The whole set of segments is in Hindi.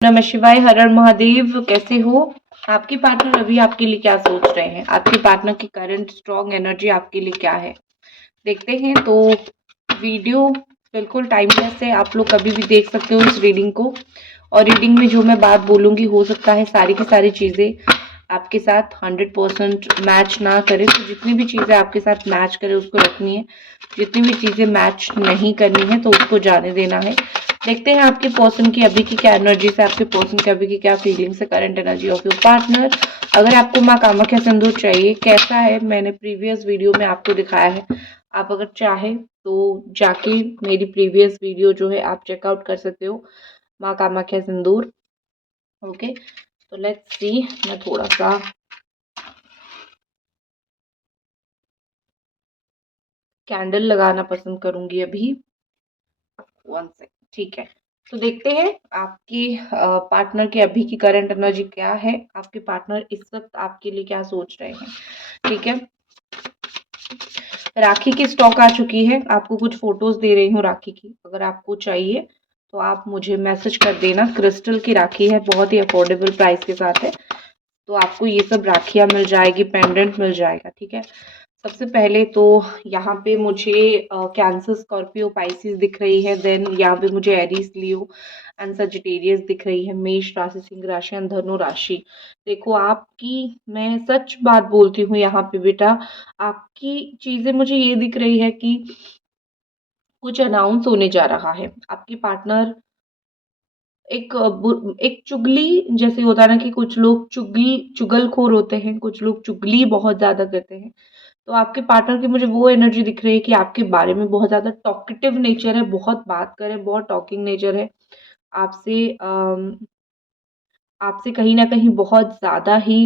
नमः शिवाय, हर हर महादेव। कैसे हो? आपके पार्टनर अभी आपके लिए क्या सोच रहे हैं? आपके पार्टनर की करंट स्ट्रॉन्ग एनर्जी आपके लिए क्या है? देखते हैं। तो वीडियो बिल्कुल टाइमलेस है, आप लोग कभी भी देख सकते हो इस रीडिंग को। और रीडिंग में जो मैं बात बोलूंगी, हो सकता है सारी की सारी चीजें आपके साथ 100% मैच ना करे। तो जितनी भी चीजें आपके साथ मैच करे उसको रखनी है, जितनी भी चीजें मैच नहीं करनी है तो उसको जाने देना है। देखते हैं आपके पर्सन की अभी की क्या एनर्जी से, आपके पर्सन की अभी की क्या फीलिंग्स है, current energy of your partner. अगर आपको माँ कामाख्या सिंदूर चाहिए, कैसा है, मैंने प्रीवियस वीडियो में आपको दिखाया है। आप अगर चाहे तो जाके मेरी प्रीवियस वीडियो जो है आप चेकआउट कर सकते हो, माँ कामाख्या सिंदूर। ओके, तो लेट्स सी। मैं थोड़ा सा कैंडल लगाना पसंद करूंगी अभी। 1 सेकंड, ठीक है। तो देखते हैं आपकी पार्टनर की अभी की करंट एनर्जी क्या है, आपके पार्टनर इस वक्त आपके लिए क्या सोच रहे हैं। ठीक है, राखी की स्टॉक आ चुकी है। आपको कुछ फोटोज दे रही हूँ राखी की, अगर आपको चाहिए तो आप मुझे मैसेज कर देना। क्रिस्टल की राखी है, बहुत ही अफोर्डेबल प्राइस के साथ है। तो आपको ये सब राखियां मिल जाएगी, पेंडेंट मिल जाएगा। ठीक है, सबसे पहले तो यहाँ पे मुझे कैंसर, स्कॉर्पियो, पाइसिस दिख रही है। देन यहाँ पे मुझे एरीज, लियो एंड सजिटेरियस दिख रही है। मेष राशि, सिंह राशि एंड धनु राशि। देखो आपकी, मैं सच बात बोलती हूँ यहाँ पे बेटा, आपकी चीजें मुझे ये दिख रही है कि कुछ अनाउंस होने जा रहा है। आपकी पार्टनर एक चुगली जैसे होता है ना, कि कुछ लोग चुगलखोर होते हैं, कुछ लोग चुगली बहुत ज्यादा करते हैं। तो आपके पार्टनर की मुझे वो एनर्जी दिख रही है कि आपके बारे में बहुत ज्यादा टॉकेटिव नेचर है, बहुत बात करे, बहुत टॉकिंग नेचर है। आपसे आपसे कहीं न कहीं बहुत ज़्यादा ही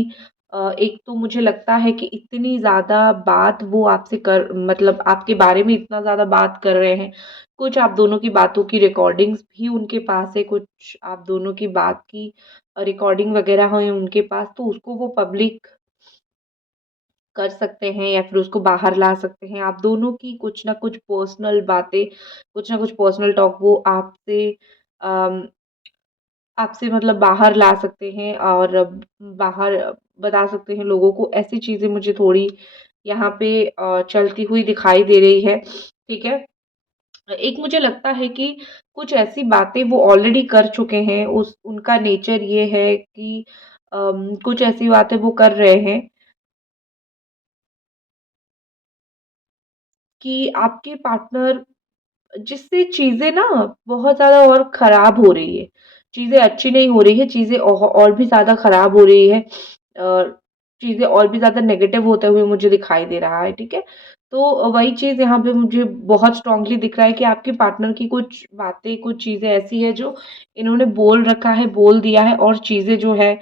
एक तो मुझे लगता है कि इतनी ज़्यादा बात वो आपसे कर, मतलब आपके बारे में इतना ज़्यादा बात कर रहे हैं। कुछ आप दोनों की बातों की रिकॉर्डिंग्स भी उनके पास है, कुछ आप दोनों की बात की रिकॉर्डिंग वगैरह है उनके पास, तो उसको वो पब्लिक कर सकते हैं या फिर उसको बाहर ला सकते हैं। आप दोनों की कुछ ना कुछ पर्सनल बातें, कुछ ना कुछ पर्सनल टॉक वो अम आपसे मतलब बाहर ला सकते हैं और बाहर बता सकते हैं लोगों को। ऐसी चीज़ें मुझे थोड़ी यहाँ पे चलती हुई दिखाई दे रही है। ठीक है? एक मुझे लगता है कि कुछ ऐसी बातें वो ऑलरेडी कर चुके हैं। उस उनका नेचर ये है कि कुछ ऐसी बातें वो कर रहे हैं कि आपके पार्टनर, जिससे चीज़ें ना बहुत ज़्यादा और ख़राब हो रही है। चीज़ें अच्छी नहीं हो रही है, चीज़ें और भी ज़्यादा ख़राब हो रही है। चीज़ें और भी ज़्यादा नेगेटिव होते हुए मुझे दिखाई दे रहा है। ठीक है? तो वही चीज़ यहाँ पे मुझे बहुत स्ट्रॉन्गली दिख रहा है कि आपके पार्टनर की कुछ बातें, कुछ चीज़ें ऐसी हैं जो इन्होंने बोल रखा है, बोल दिया है और चीज़ें जो है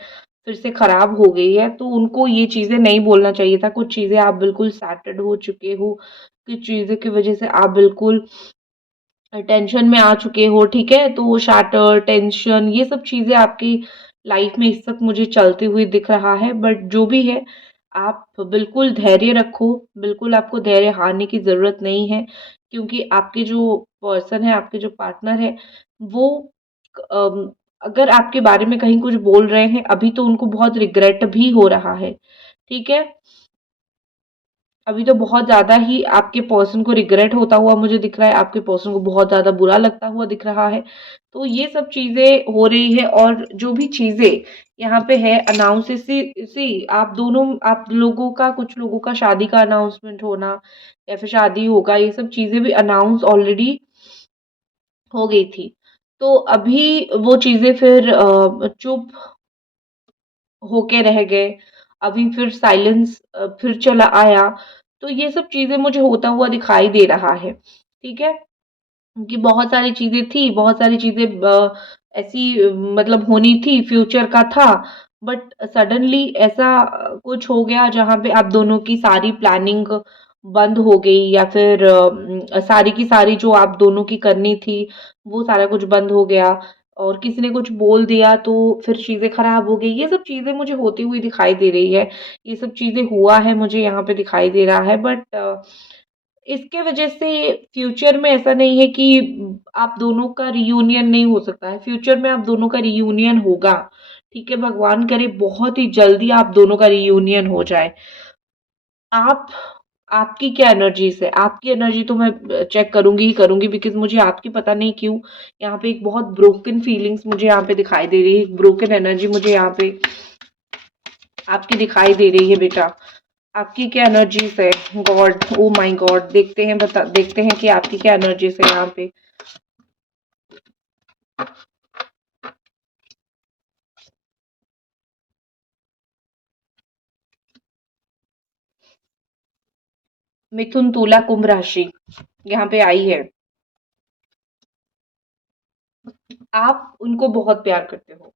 फिर से ख़राब हो गई है। तो उनको ये चीज़ें नहीं बोलना चाहिए था। कुछ चीज़ें आप बिल्कुल सैटर्ड हो चुके हो, कुछ चीज़ों की वज़ह से आप बिल्कुल टेंशन में आ चुके हो। ठीक है, तो शैटर, टेंशन, ये सब चीजें आपकी लाइफ में इस वक्त मुझे चलती हुई दिख रहा है। बट जो भी है, आप बिल्कुल धैर्य रखो। बिल्कुल आपको धैर्य हारने की जरूरत नहीं है, क्योंकि आपके जो पर्सन है, आपके जो पार्टनर है, वो अम, अगर आपके बारे में कहीं कुछ बोल रहे हैं अभी, तो उनको बहुत रिग्रेट भी हो रहा है। ठीक है, अभी तो बहुत ज़्यादा ही आपके पर्सन को रिग्रेट होता हुआ मुझे दिख रहा है, आपके पर्सन को बहुत ज़्यादा बुरा लगता हुआ दिख रहा है। तो ये सब चीज़ें हो रही है, और जो भी चीज़ें यहाँ पे है अनाउंस, सी आप दोनों, आप लोगों का, कुछ लोगों का शादी का अनाउंसमेंट होना या फिर शादी होगा, ये सब चीज़ें भी अनाउंस ऑलरेडी हो गई थी। तो अभी वो चीज़ें फिर चुप होके रह गए। अभी फिर साइलेंस फिर चला आया। तो ये सब चीज़ें मुझे होता हुआ दिखाई दे रहा है। ठीक है? कि बहुत सारी चीज़ें थी, बहुत सारी चीज़ें ऐसी मतलब होनी थी, फ्यूचर का था। बट सडनली ऐसा कुछ हो गया जहाँ पे आप दोनों की सारी प्लानिंग बंद हो गई, या फिर सारी की सारी जो आप दोनों की करनी थी, वो सारा कुछ बंद हो गया। और किसी ने कुछ बोल दिया तो फिर चीज़ें खराब हो गई। ये सब चीज़ें मुझे होती हुई दिखाई दे रही है। ये सब चीज़ें हुआ है, मुझे यहाँ पे दिखाई दे रहा है। बट इसके वजह से फ्यूचर में ऐसा नहीं है कि आप दोनों का रियूनियन नहीं हो सकता है, फ्यूचर में आप दोनों का रियूनियन होगा। ठीक है, भगवान करे बहुत ही जल्दी आप दोनों का रियूनियन हो जाए। आप आपकी क्या एनर्जीज है? आपकी एनर्जी तो मैं चेक करूंगी ही करूंगी, बिकॉज मुझे आपकी पता नहीं क्यों यहाँ पे एक बहुत ब्रोकन फीलिंग्स मुझे यहाँ पे दिखाई दे रही है, एक ब्रोकन एनर्जी मुझे यहाँ पे आपकी दिखाई दे रही है बेटा। आपकी क्या एनर्जीज है? गॉड, ओ माय गॉड, देखते हैं कि आपकी क्या एनर्जीज है यहाँ पे। मिथुन, तुला, कुंभ राशि यहाँ पे आई है। आप उनको बहुत प्यार करते हो,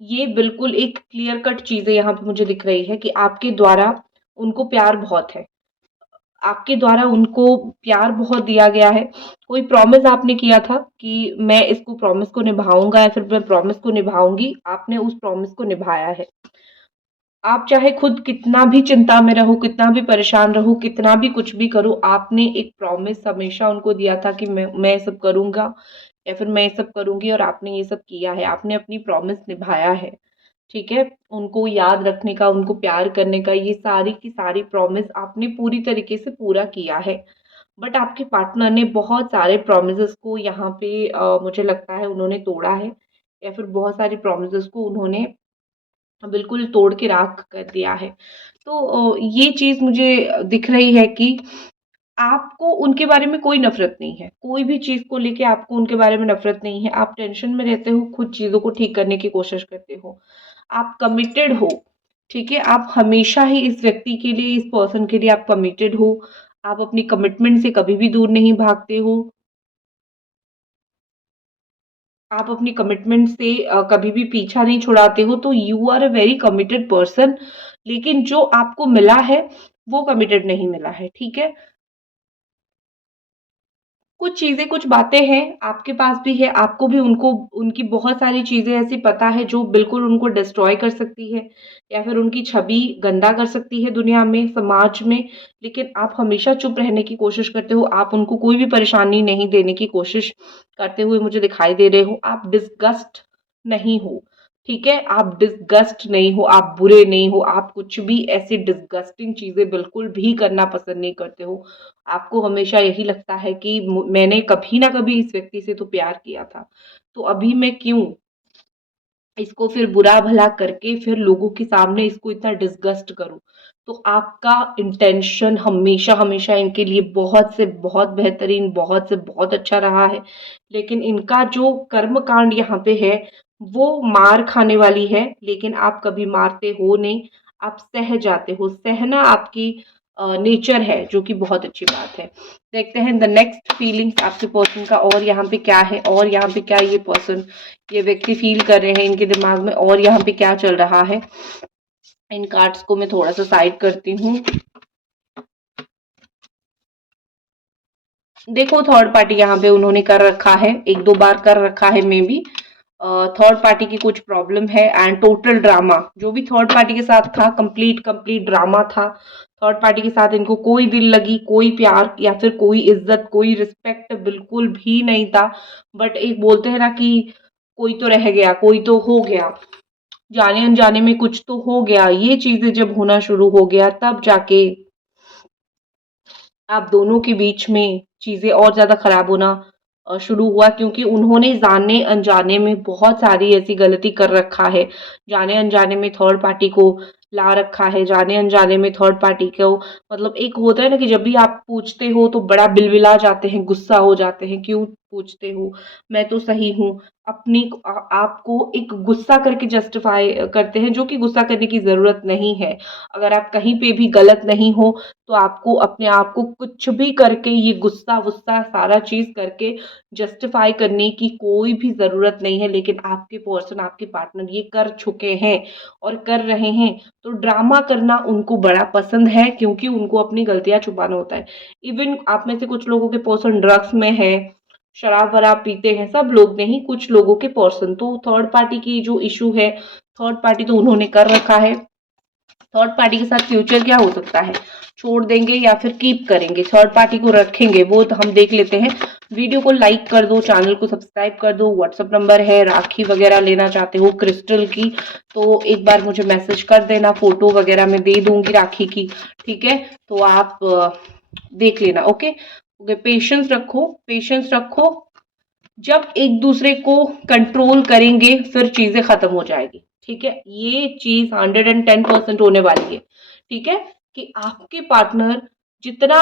ये बिल्कुल एक क्लियर कट चीज़ है यहाँ पे मुझे दिख रही है कि आपके द्वारा उनको प्यार बहुत है। आपके द्वारा उनको प्यार बहुत दिया गया है। कोई प्रॉमिस आपने किया था कि मैं इसको प्रॉमिस को निभाऊँगा या फिर मैं प्रॉमिस को निभाऊँगी, आपने उस प्रॉमिस को निभाया है। आप चाहे खुद कितना भी चिंता में रहो, कितना भी परेशान रहो, कितना भी कुछ भी करो, आपने एक प्रॉमिस हमेशा उनको दिया था कि मैं ये सब करूँगा या फिर मैं ये सब करूँगी, और आपने ये सब किया है। आपने अपनी प्रॉमिस निभाया है। ठीक है? उनको याद रखने का, उनको प्यार करने का, ये सारी की सारी प्रॉमिस आपने पूरी तरीके से पूरा किया है। बट आपके पार्टनर ने बहुत सारे प्रॉमिसेस को यहाँ पे मुझे लगता है उन्होंने तोड़ा है, या फिर बहुत सारी प्रॉमिसेस को उन्होंने बिल्कुल तोड़ के राख कर दिया है। तो ये चीज़ मुझे दिख रही है कि आपको उनके बारे में कोई नफ़रत नहीं है। कोई भी चीज़ को लेके आपको उनके बारे में नफ़रत नहीं है। आप टेंशन में रहते हो, खुद चीज़ों को ठीक करने की कोशिश करते हो। आप कमिटेड हो, ठीक है? आप हमेशा ही इस व्यक्ति के लिए, इस पर्सन के लिए आप कमिटेड हो। आप अपनी कमिटमेंट से कभी भी दूर नहीं भागते हो। आप अपनी कमिटमेंट से कभी भी पीछा नहीं छुड़ाते हो, तो you are a very committed person. लेकिन जो आपको मिला है, वो कमिटेड नहीं मिला है, ठीक है? कुछ चीज़ें, कुछ बातें हैं, आपके पास भी है, आपको भी उनको, उनकी बहुत सारी चीज़ें ऐसी पता है जो बिल्कुल उनको डिस्ट्रॉय कर सकती है या फिर उनकी छवि गंदा कर सकती है दुनिया में, समाज में। लेकिन आप हमेशा चुप रहने की कोशिश करते हो, आप उनको कोई भी परेशानी नहीं देने की कोशिश करते हुए मुझे दिखाई दे रहे हो। आप डिस्गस्ट नहीं हो, ठीक है? आप डिस्गस्ट नहीं हो, आप बुरे नहीं हो, आप कुछ भी ऐसी डिस्गस्टिंग चीज़ें बिल्कुल भी करना पसंद नहीं करते हो। आपको हमेशा यही लगता है कि मैंने कभी ना कभी इस व्यक्ति से तो प्यार किया था, तो अभी मैं क्यों इसको फिर बुरा भला करके फिर लोगों के सामने इसको इतना डिसगस्ट करूं। तो आपका इंटेंशन हमेशा हमेशा इनके लिए बहुत से बहुत बेहतरीन, बहुत से बहुत अच्छा रहा है। लेकिन इनका जो कर्म कांड यहाँ पे है, वो मार खाने वाली है। लेकिन आप कभी मारते हो नहीं, आप सह जाते हो। सहना आपकी नेचर है, जो कि बहुत अच्छी बात है। देखते हैं द नेक्स्ट फीलिंग्स आपके पर्सन का, और यहाँ पे क्या है, और यहाँ पे क्या ये पर्सन, ये व्यक्ति फील कर रहे हैं इनके दिमाग में, और यहाँ पे क्या चल रहा है। इन कार्ड्स को मैं थोड़ा सा साइड करती हूँ। देखो, थर्ड पार्टी यहाँ पे उन्होंने कर रखा है, एक दो बार कर रखा है मे बी। थर्ड पार्टी की कुछ प्रॉब्लम है, एंड टोटल ड्रामा जो भी थर्ड पार्टी के साथ था, कंप्लीट कंप्लीट ड्रामा था। थर्ड पार्टी के साथ इनको कोई दिल लगी, कोई प्यार या फिर कोई इज्जत, कोई रिस्पेक्ट बिल्कुल भी नहीं था। बट एक बोलते हैं ना कि कोई तो रह गया, कोई तो हो गया, जाने अनजाने में कुछ तो हो गया। ये चीजें जब होना शुरू हो गया, तब जाके आप दोनों के बीच में चीज़ें और ज़्यादा खराब होना शुरू हुआ, क्योंकि उन्होंने जाने अनजाने में बहुत सारी ऐसी गलती कर रखा है। जाने अनजाने में थर्ड पार्टी को ला रखा है, जाने अनजाने में थर्ड पार्टी को, मतलब एक होता है ना कि जब भी आप पूछते हो तो बड़ा बिलबिला जाते हैं, गुस्सा हो जाते हैं, क्यों पूछते हो, मैं तो सही हूँ। आपको एक गुस्सा करके जस्टिफाई करते हैं, जो कि गुस्सा करने की ज़रूरत नहीं है। अगर आप कहीं पे भी गलत नहीं हो, तो आपको अपने आप को कुछ भी करके, ये गुस्सा-वुस्सा सारा चीज़ करके जस्टिफ़ाई करने की कोई भी ज़रूरत नहीं है। लेकिन आपके पर्सन, आपके पार्टनर ये कर चुके हैं और कर रहे हैं। तो ड्रामा करना उनको बड़ा पसंद है, क्योंकि उनको अपनी गलतियाँ छुपाना होता है। इवन आप में से कुछ लोगों के पर्सन ड्रग्स में है, शराब-वराब पीते हैं, सब लोग नहीं, कुछ लोगों के पर्सन। तो थर्ड पार्टी की जो इश्यू है, थर्ड पार्टी तो उन्होंने कर रखा है। थर्ड पार्टी के साथ फ्यूचर क्या हो सकता है, छोड़ देंगे या फिर कीप करेंगे, थर्ड पार्टी को रखेंगे, वो तो हम देख लेते हैं। वीडियो को लाइक कर दो, चैनल को सब्सक्राइब कर दो। व्हाट्सअप नंबर है, राखी वगैरह लेना चाहते हो क्रिस्टल की तो एक बार मुझे मैसेज कर देना, फोटो वगैरह मैं दे दूंगी राखी की, ठीक है। तो आप देख लेना। ओके ओके, पेशेंस रखो, पेशेंस रखो। जब एक दूसरे को कंट्रोल करेंगे फिर चीजें खत्म हो जाएगी, ठीक है। ये चीज 110% होने वाली है, ठीक है। कि आपके पार्टनर जितना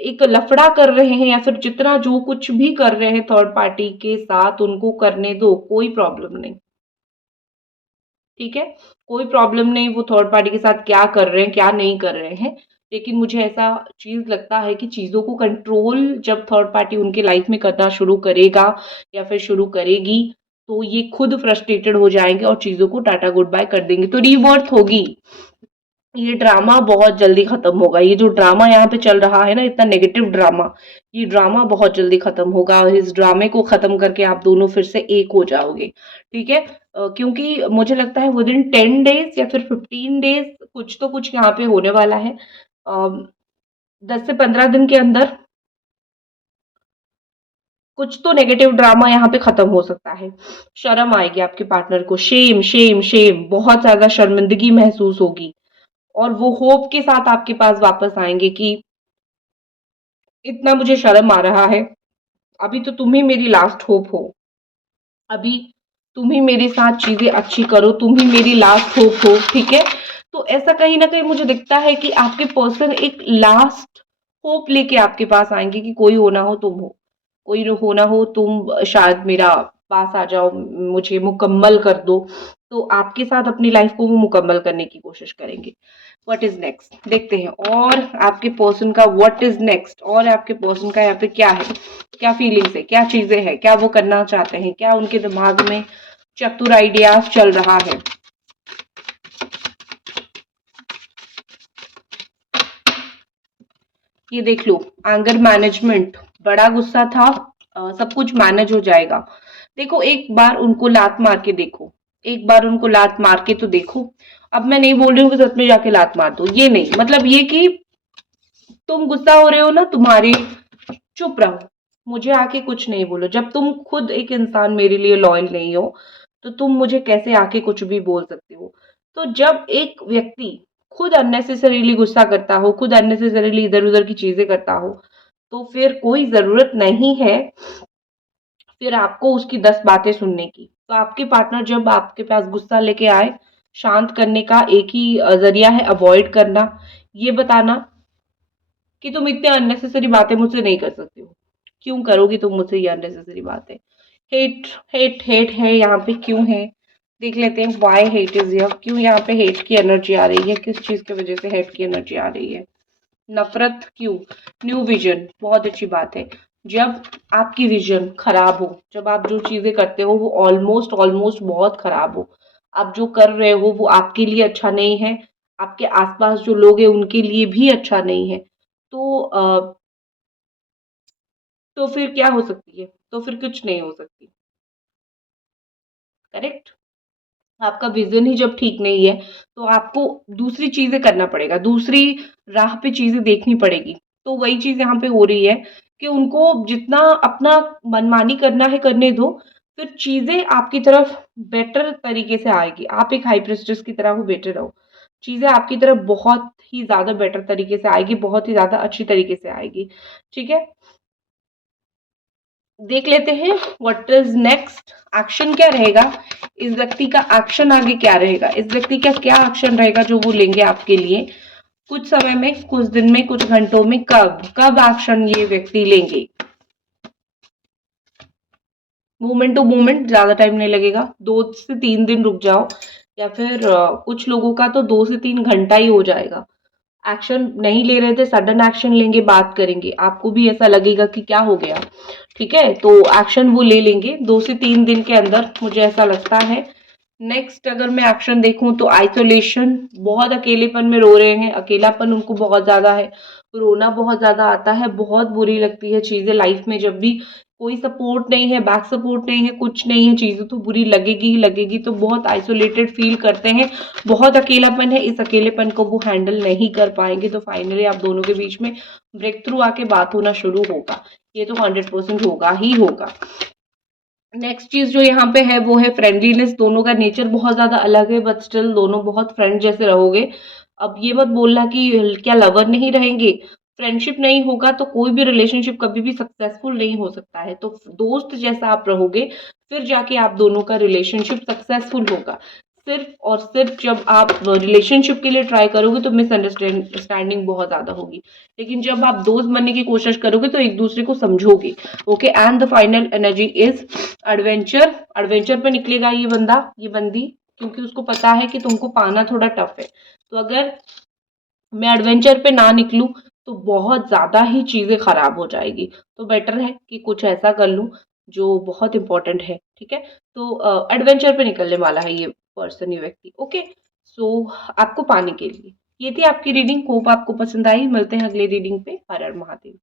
एक लफड़ा कर रहे हैं या फिर जितना जो कुछ भी कर रहे हैं थर्ड पार्टी के साथ, उनको करने दो, कोई प्रॉब्लम नहीं, ठीक है। कोई प्रॉब्लम नहीं वो थर्ड पार्टी के साथ क्या कर रहे हैं क्या नहीं कर रहे हैं। लेकिन मुझे ऐसा चीज लगता है कि चीजों को कंट्रोल जब थर्ड पार्टी उनके लाइफ में करना शुरू करेगा या फिर शुरू करेगी, तो ये खुद फ्रस्ट्रेटेड हो जाएंगे और चीजों को टाटा गुड बाय कर देंगे, तो रीवर्थ होगी। ये ड्रामा बहुत जल्दी खत्म होगा, ये जो ड्रामा यहाँ पे चल रहा है ना, इतना नेगेटिव ड्रामा, ये ड्रामा बहुत जल्दी खत्म होगा और इस ड्रामे को खत्म करके आप दोनों फिर से एक हो जाओगे, ठीक है। क्योंकि मुझे लगता है विद इन 10 डेज या फिर 15 डेज कुछ तो कुछ यहाँ पे होने वाला है। 10 से 15 दिन के अंदर कुछ तो नेगेटिव ड्रामा यहाँ पे खत्म हो सकता है। शर्म आएगी आपके पार्टनर को, शेम शेम शेम, बहुत ज्यादा शर्मिंदगी महसूस होगी और वो होप के साथ आपके पास वापस आएंगे कि इतना मुझे शर्म आ रहा है, अभी तो तुम ही मेरी लास्ट होप हो, अभी तुम ही मेरे साथ चीजें अच्छी करो, तुम ही मेरी लास्ट होप हो, ठीक है। तो ऐसा कहीं ना कहीं मुझे दिखता है कि आपके पर्सन एक लास्ट होप लेके आपके पास आएंगे कि कोई होना हो तुम हो, कोई होना हो तुम, शायद मेरा पास आ जाओ, मुझे मुकम्मल कर दो। तो आपके साथ अपनी लाइफ को वो मुकम्मल करने की कोशिश करेंगे। व्हाट इज नेक्स्ट देखते हैं, और आपके पर्सन का व्हाट इज नेक्स्ट, और आपके पर्सन का यहाँ पे क्या है, क्या फीलिंग्स है, क्या चीजें हैं, क्या वो करना चाहते हैं, क्या उनके दिमाग में चतुर आइडियाज चल रहा है। ये देख लो, एंगर मैनेजमेंट, बड़ा गुस्सा था, सब कुछ मैनेज हो जाएगा। देखो एक बार उनको लात मार के देखो, एक बार उनको लात मार के तो देखो। अब मैं नहीं बोल रही हूँ कि सच में जाके लात मार दो, ये नहीं, मतलब ये कि तुम गुस्सा हो रहे हो ना, तुम्हारी, चुप रहो, मुझे आके कुछ नहीं बोलो। जब तुम खुद एक इंसान मेरे लिए लॉयल नहीं हो तो तुम मुझे कैसे आके कुछ भी बोल सकते हो। तो जब एक व्यक्ति खुद अननेसेसरीली गुस्सा करता हो, खुद अननेसेसरीली इधर उधर की चीजें करता हो, तो फिर कोई जरूरत नहीं है फिर आपको उसकी 10 बातें सुनने की। तो आपके पार्टनर जब आपके पास गुस्सा लेके आए, शांत करने का एक ही जरिया है अवॉइड करना, ये बताना कि तुम इतने अननेसेसरी बातें मुझसे नहीं कर सकती हो, क्यों करोगी तुम मुझसे ये अननेसेसरी बातें। हेट हेट हेट है यहाँ पे, क्यों है, देख लेते हैं वाई हेट इज हियर, क्यों यहाँ पे हेट की एनर्जी आ रही है, किस चीज की वजह से हेट की एनर्जी आ रही है। नफरत क्यों, न्यू विजन, बहुत अच्छी बात है। जब आपकी विजन खराब हो, जब आप जो चीजें करते हो वो ऑलमोस्ट ऑलमोस्ट बहुत खराब हो, आप जो कर रहे हो वो आपके लिए अच्छा नहीं है, आपके आसपास जो लोग हैं उनके लिए भी अच्छा नहीं है, तो तो फिर क्या हो सकती है, तो फिर कुछ नहीं हो सकती, करेक्ट। आपका विजन ही जब ठीक नहीं है तो आपको दूसरी चीजें करना पड़ेगा, दूसरी राह पे चीजें देखनी पड़ेगी। तो वही चीज यहाँ पे हो रही है कि उनको जितना अपना मनमानी करना है करने दो, फिर चीजें आपकी तरफ बेटर तरीके से आएगी। आप एक हाई प्रेस्टिस की तरह हो, बेटर रहो, चीजें आपकी तरफ बहुत ही ज्यादा बेटर तरीके से आएगी, बहुत ही ज्यादा अच्छी तरीके से आएगी, ठीक है। देख लेते हैं व्हाट इज नेक्स्ट, एक्शन क्या रहेगा, इस व्यक्ति का एक्शन आगे क्या रहेगा, इस व्यक्ति का क्या एक्शन रहेगा जो वो लेंगे आपके लिए कुछ समय में, कुछ दिन में, कुछ घंटों में, कब कब एक्शन ये व्यक्ति लेंगे। मोमेंट टू मोमेंट, ज्यादा टाइम नहीं लगेगा, 2 से 3 दिन रुक जाओ, या फिर कुछ लोगों का तो 2 से 3 घंटा ही हो जाएगा। एक्शन नहीं ले रहे थे, सडन एक्शन लेंगे, बात करेंगे, आपको भी ऐसा लगेगा कि क्या हो गया, ठीक है। तो एक्शन वो ले लेंगे 2 से 3 दिन के अंदर, मुझे ऐसा लगता है। नेक्स्ट अगर मैं एक्शन देखूं तो आइसोलेशन, बहुत अकेलेपन में रो रहे हैं, अकेलापन उनको बहुत ज्यादा है, रोना बहुत ज्यादा आता है, बहुत बुरी लगती है चीजें लाइफ में जब भी कोई सपोर्ट नहीं है, बैक सपोर्ट नहीं है, कुछ नहीं है, चीज़ें तो बुरी लगेगी ही लगेगी, तो बहुत आइसोलेटेड फ़ील करते हैं, बहुत अकेलापन है, इस अकेलेपन को वो हैंडल नहीं कर पाएँगे, तो फाइनली आप दोनों के बीच में ब्रेक थ्रू आके बात होना शुरू होगा। ये तो 100% होगा ही होगा। नेक्स्ट चीज़ जो यहाँ पे है वो है फ्रेंडलीनेस। दोनों का नेचर बहुत ज़्यादा अलग है, बट स्टिल दोनों बहुत फ्रेंड जैसे रहोगे। अब ये मत बोलना कि क्या लवर नहीं रहेंगे, फ्रेंडशिप नहीं होगा तो कोई भी रिलेशनशिप कभी भी सक्सेसफुल नहीं हो सकता है। तो दोस्त जैसा आप रहोगे, फिर जाके आप दोनों का रिलेशनशिप सक्सेसफुल होगा। सिर्फ और सिर्फ जब आप रिलेशनशिप के लिए ट्राई करोगे तो मिसअंडरस्टैंडिंग बहुत ज़्यादा होगी। लेकिन जब आप दोस्त बनने की कोशिश करोगे तो एक दूसरे को समझोगे। Okay, and the final energy is adventure. Adventure पे निकलेगा ये बंदा, ये बंदी, क्योंकि उसको पता है कि तुमको पाना थोड़ा टफ है। तो अगर मैं एडवेंचर पे ना निकलूं तो बहुत ज़्यादा ही चीज़ें खराब हो जाएगी। तो बेटर है कि कुछ ऐसा कर लूं जो बहुत इंपॉर्टेंट है, ठीक है? तो एडवेंचर पे निकलने वाला है ये पर्सन, ये व्यक्ति। ओके, सो आपको पाने के लिए ये थी आपकी रीडिंग। होप आपको पसंद आई। मिलते हैं अगली रीडिंग पे। हर हर महादेव।